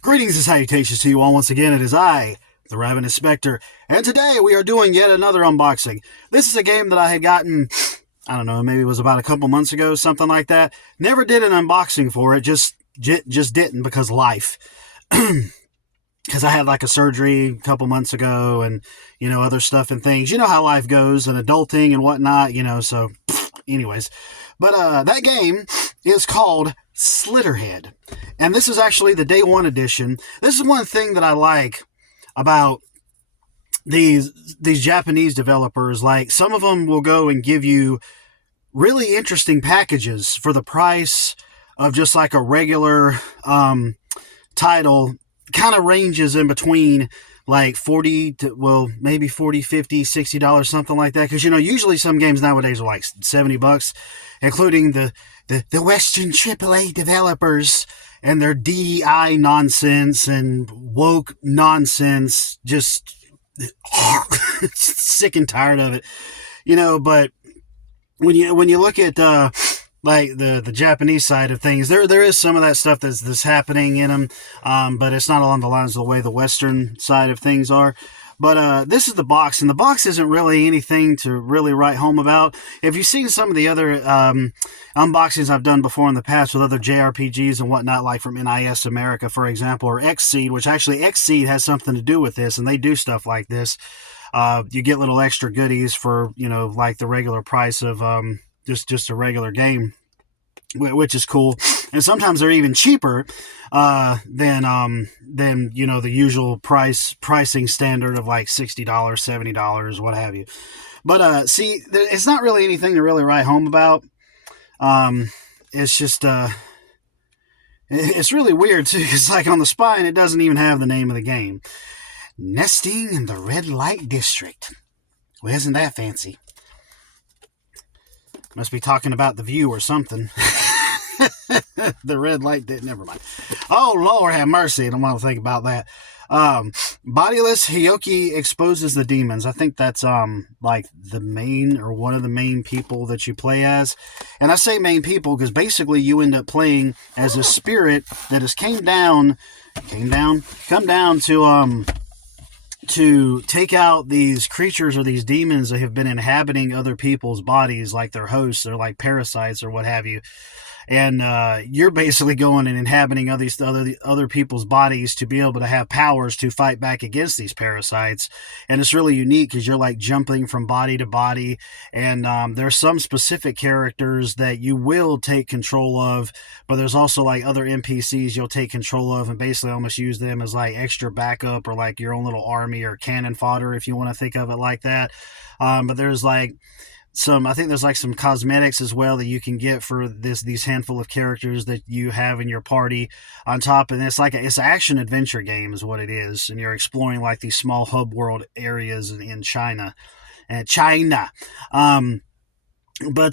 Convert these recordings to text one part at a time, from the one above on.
Greetings and salutations to you all once again. It is I, the Ravenous Spectre, and today we are doing yet another unboxing. This is a game that I had gotten, I don't know, maybe it was about a couple months ago, something like that. Never did an unboxing for it, just didn't because life. Because I had like a surgery a couple months ago and, other stuff and things. You know how life goes and adulting and whatnot, so anyways. But that game is called Slitterhead. And this is actually the Day One edition. This is one thing that I like about these Japanese developers. Like, some of them will go and give you really interesting packages for the price of just like a regular title. Kind of ranges in between like 40 to, well, maybe 40, 50, $60, something like that. Because, usually some games nowadays are like $70, including the Western AAA developers and their DEI nonsense and woke nonsense. Just sick and tired of it, but when you look at like the Japanese side of things, there is some of that stuff that's happening in them, but it's not along the lines of the way the Western side of things are. But this is the box, and the box isn't really anything to really write home about. If you've seen some of the other unboxings I've done before in the past with other JRPGs and whatnot, like from NIS America, for example, or Xseed, which actually Xseed has something to do with this, and they do stuff like this. You get little extra goodies for, like the regular price of just a regular game, which is cool. And sometimes they're even cheaper than the usual pricing standard of like $60, $70, what have you. But see, it's not really anything to really write home about. It's just it's really weird too, because like on the spine it doesn't even have the name of the game. Nesting in the Red Light District. Well, isn't that fancy? Must be talking about The View or something. The red light did. Never mind. Oh, Lord have mercy. I don't want to think about that. Bodiless Hyoki exposes the demons. I think that's like the main or one of the main people that you play as. And I say main people because basically you end up playing as a spirit that has come down to take out these creatures or these demons that have been inhabiting other people's bodies, like their hosts or like parasites or what have you. And you're basically going and inhabiting other people's bodies to be able to have powers to fight back against these parasites. And it's really unique because you're like jumping from body to body. And there's some specific characters that you will take control of, but there's also like other NPCs you'll take control of and basically almost use them as like extra backup or like your own little army or cannon fodder, if you want to think of it like that. But there's like I think there's like some cosmetics as well that you can get for these handful of characters that you have in your party on top. And it's an action adventure game is what it is. And you're exploring like these small hub world areas in China. But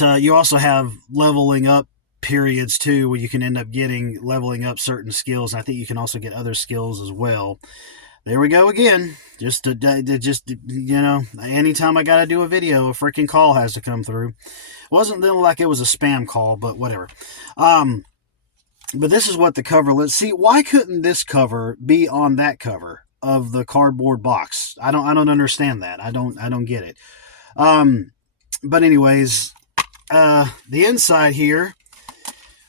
you also have leveling up periods too, where you can end up leveling up certain skills. And I think you can also get other skills as well. There we go again. Anytime I gotta do a video, a freaking call has to come through. It wasn't like it was a spam call, but whatever. But this is what the cover. Let's see. Why couldn't this cover be on that cover of the cardboard box? I don't understand that. I don't get it. But anyways, the inside here,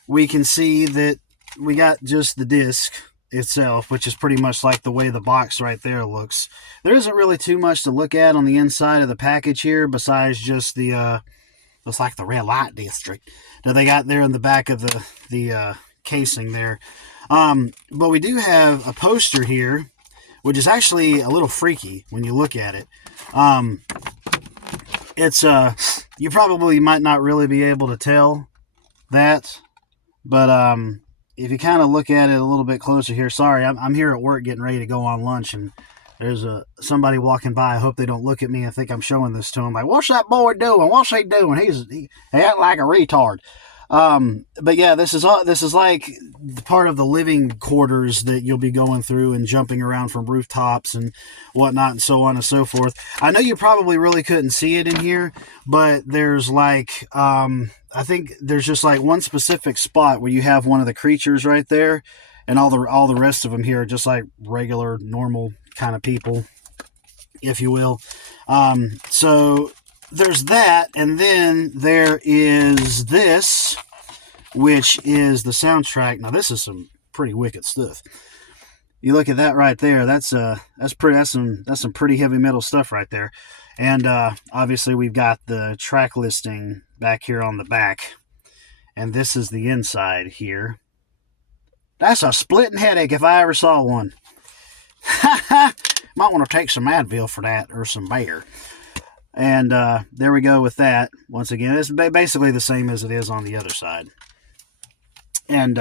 we can see that we got just the disc itself, which is pretty much like the way the box right there looks. There isn't really too much to look at on the inside of the package here besides just the looks like the red light district that they got there in the back of the casing there. But we do have a poster here, which is actually a little freaky when you look at it. It's you probably might not really be able to tell that, but if you kind of look at it a little bit closer here, sorry, I'm here at work getting ready to go on lunch, and there's somebody walking by. I hope they don't look at me and think I'm showing this to them. Like, what's that boy doing? What's he doing? He act like a retard. But yeah, this is like part of the living quarters that you'll be going through and jumping around from rooftops and whatnot and so on and so forth. I know you probably really couldn't see it in here, but there's like, I think there's just like one specific spot where you have one of the creatures right there. and all the rest of them here are just like regular, normal kind of people, if you will. So there's that, and then there is this, which is the soundtrack. Now this is some pretty wicked stuff. You look at that right there. That's some pretty heavy metal stuff right there. And obviously we've got the track listing back here on the back, and this is the inside here. That's a splitting headache if I ever saw one. Might want to take some Advil for that, or some Bayer. And there we go with that. Once again, it's basically the same as it is on the other side. And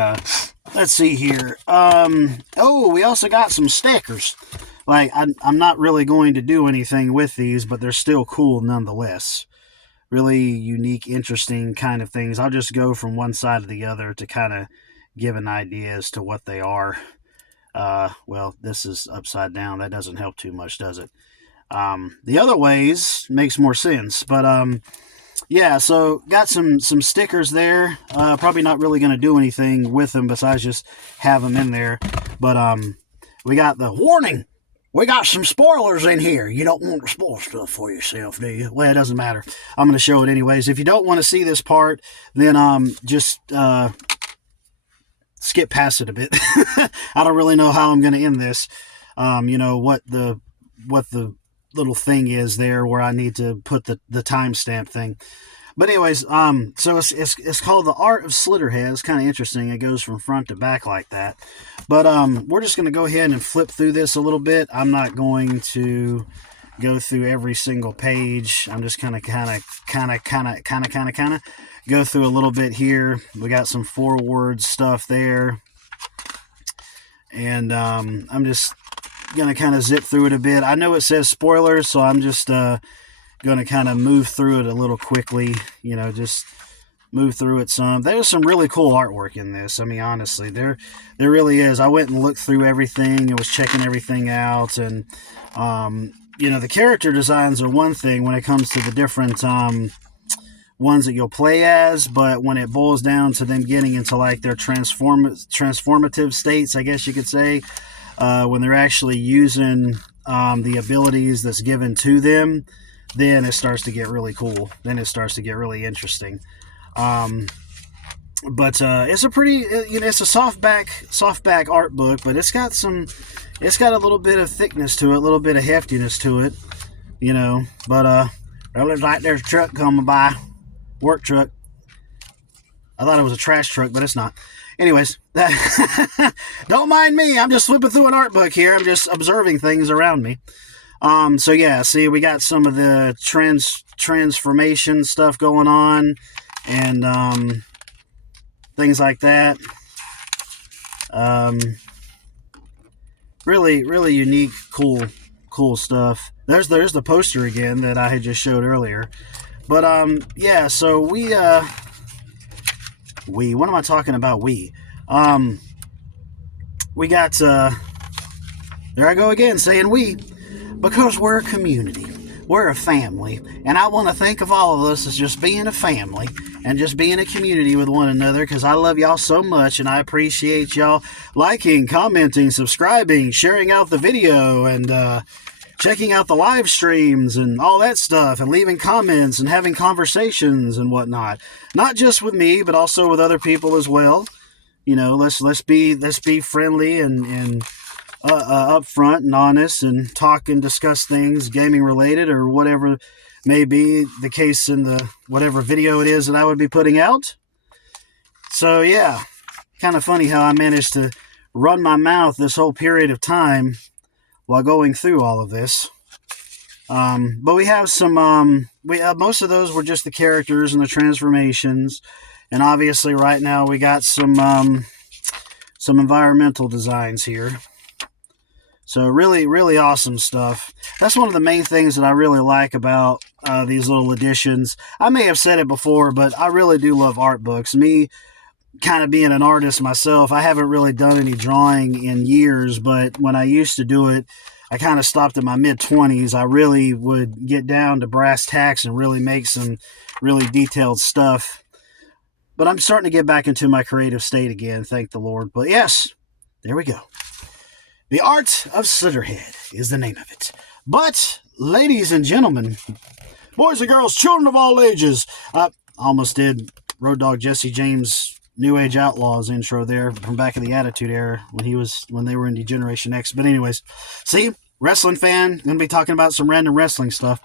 let's see here. We also got some stickers. Like, I'm not really going to do anything with these, but they're still cool nonetheless. Really unique, interesting kind of things. I'll just go from one side to the other to kind of give an idea as to what they are. Well, this is upside down. That doesn't help too much, does it? The other ways makes more sense. But, yeah, so got some stickers there. Probably not really going to do anything with them besides just have them in there. But we got the warning. We got some spoilers in here. You don't want to spoil stuff for yourself, do you? Well, it doesn't matter. I'm going to show it anyways. If you don't want to see this part, then just skip past it a bit. I don't really know how I'm going to end this. What the little thing is there where I need to put the timestamp thing. But anyways, so it's called The Art of Slitterhead. It's kind of interesting. It goes from front to back like that. But we're just going to go ahead and flip through this a little bit. I'm not going to go through every single page. I'm just kind of go through a little bit here. We got some forward stuff there. And I'm just going to kind of zip through it a bit. I know it says spoilers, so I'm just going to kind of move through it a little quickly. Just move through it some. There's some really cool artwork in this. I mean, honestly, there really is. I went and looked through everything and was checking everything out. And, the character designs are one thing when it comes to the different ones that you'll play as, but when it boils down to them getting into like their transformative states, I guess you could say, when they're actually using the abilities that's given to them, then it starts to get really cool. Then it starts to get really interesting. But it's a pretty, it's a softback art book, but it's got a little bit of thickness to it, a little bit of heftiness to it, But it looks like there's a truck coming by, work truck. I thought it was a trash truck, but it's not. Anyways, don't mind me. I'm just flipping through an art book here. I'm just observing things around me. So yeah, see, we got some of the transformation stuff going on, and things like that. Really, really unique, cool stuff. There's the poster again that I had just showed earlier. But yeah, so what am I talking about? We got there I go again saying we. Because we're a community, we're a family, and I want to think of all of us as just being a family and just being a community with one another, because I love y'all so much, and I appreciate y'all liking, commenting, subscribing, sharing out the video, and checking out the live streams and all that stuff, and leaving comments and having conversations and whatnot. Not just with me, but also with other people as well. Let's be friendly and upfront and honest, and talk and discuss things gaming related or whatever may be the case in the whatever video it is that I would be putting out. So yeah, kind of funny how I managed to run my mouth this whole period of time while going through all of this. But we have some most of those were just the characters and the transformations, and obviously right now we got some environmental designs here. So really, really awesome stuff. That's one of the main things that I really like about these little editions. I may have said it before, but I really do love art books. Me, kind of being an artist myself, I haven't really done any drawing in years, but when I used to do it, I kind of stopped at my mid-20s. I really would get down to brass tacks and really make some really detailed stuff. But I'm starting to get back into my creative state again, thank the Lord. But yes, There we go. The Art of Slitterhead is the name of it. But, ladies and gentlemen, boys and girls, children of all ages, I almost did Road Dogg Jesse James' New Age Outlaws intro there from back in the Attitude Era when they were in Degeneration X. But anyways, see, wrestling fan, going to be talking about some random wrestling stuff.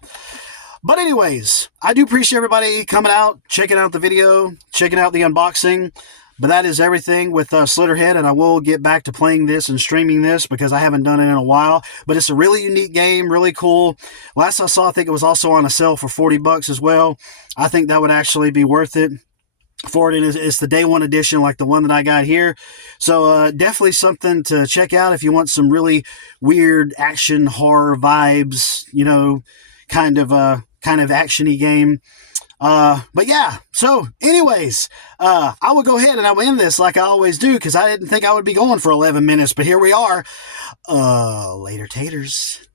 But anyways, I do appreciate everybody coming out, checking out the video, checking out the unboxing. But that is everything with Slitterhead, and I will get back to playing this and streaming this because I haven't done it in a while. But it's a really unique game, really cool. Last I saw, I think it was also on a sale for $40 as well. I think that would actually be worth it for it. And it's the Day One edition, like the one that I got here. So definitely something to check out if you want some really weird action horror vibes, kind of action-y game. But yeah, so anyways, I will go ahead and I will end this like I always do because I didn't think I would be going for 11 minutes, but here we are. Later taters.